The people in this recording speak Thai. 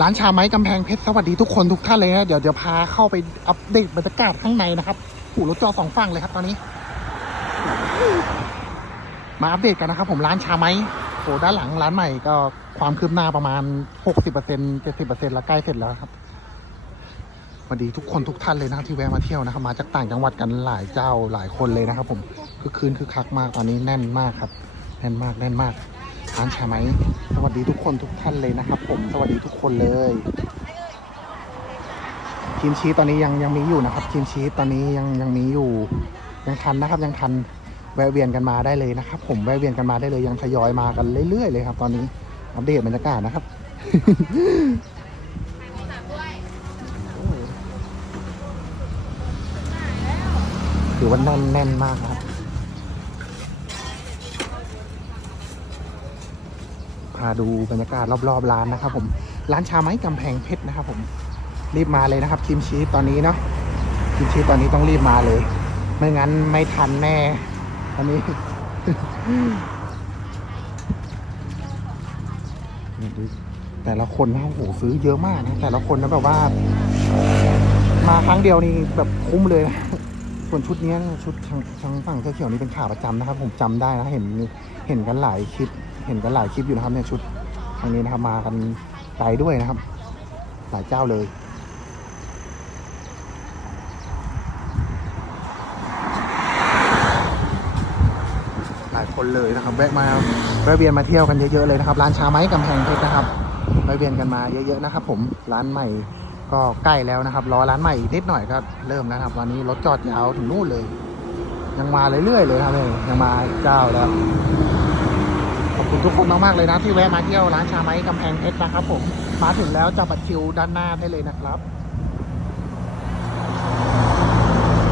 ร้านชาไม้กำแพงเพชรสวัสดีทุกคนทุกท่านเลยนะเดี๋ยวเดี๋ยวพาเข้าไปอัปเดตบรรยากาศข้างในนะครับหูรถจอสองฝั่งเลยครับตอนนี้ มาอัปเดตกันนะครับ ผมร้านชาไม้โหด้านหลังร้านใหม่ก็ความคืบหน้าประมาณ60% 70%แล้วใกล้เสร็จแล้วครับสวัสดีทุกคนทุกท่านเลยนะครับที่แวะมาเที่ยวนะครับ มาจากต่างจังหวัดกันหลายเจ้าหลายคนเลยนะครับ ผมคือคืนคือคักมากตอนนี้แน่นมากครับ แน่นมากแน่นมาก ร้านชาไม้สวัสดีทุกคนทุกท่านเลยนะครับ ผมสวัสดีทุกคนเลยทีมชีสตอนนี้ยังยังมีอยู่นะครับทีมชีสตอนนี้ยังยังมีอยู่ ยังทันนะครับ ยังทันแวะเวียนกันมาได้เลยนะครับ ผมแวะเวียนกันมาได้เลยยังทยอยมากันเรื่อยๆเลยครับ ตอนนี้อัปเดตบรรยากาศนะครับถือว่าแน่นแน่นมากครับ พาดูบรรยากาศรอบๆร้านนะครับผมร้านชาไม้กำแพงเพชรนะครับผมรีบมาเลยนะครับคิมชีสตอนนี้เนาะคิมชีสตอนนี้ต้องรีบมาเลย ไม่งั้นไม่ทันแน่ตอนนี้นี่ดูแต่ละคนนะโอ้โหซื้อเยอะมากนะแต่ละคนนะแบบว่า มาครั้งเดียวนี่แบบคุ้มเลยนะส่วนชุดนี้ชุดทางทางฝั่งเสื้อเขียวนี่เป็นขาประจำนะครับ ผมจำได้นะเห็นเห็นกันหลายคลิป ห็นกันหลายคลิปอยู่นะครับเนี่ยชุดทางนี้นะครับมากันไกลด้วยนะครับ หลายเจ้าเลยหลายคนเลยนะครับแวะมาแวะเวียนมาเที่ยวกันเยอะๆเลยนะครับ ร้านชาไม้กำแพงเพชรนะครับแวะเวียนกันมาเยอะๆนะครับ ผมร้านใหม่ก็ใกล้แล้วนะครับรอร้านใหม่อีกนิดหน่อยก็เริ่มนะครับวันนี้รถจอดยาวถึงนู่นเลย ยังมาเรื่อยๆเลยครับเนี่ยยังมาเจ้าแล้ว ขอบคุณทุกคนมากๆเลยนะที่แวะมาเที่ยวร้านชาไม้กำแพงเพชรนะครับผมมาถึงแล้วจะบบัตรคิวด้านหน้าได้เลยนะครับ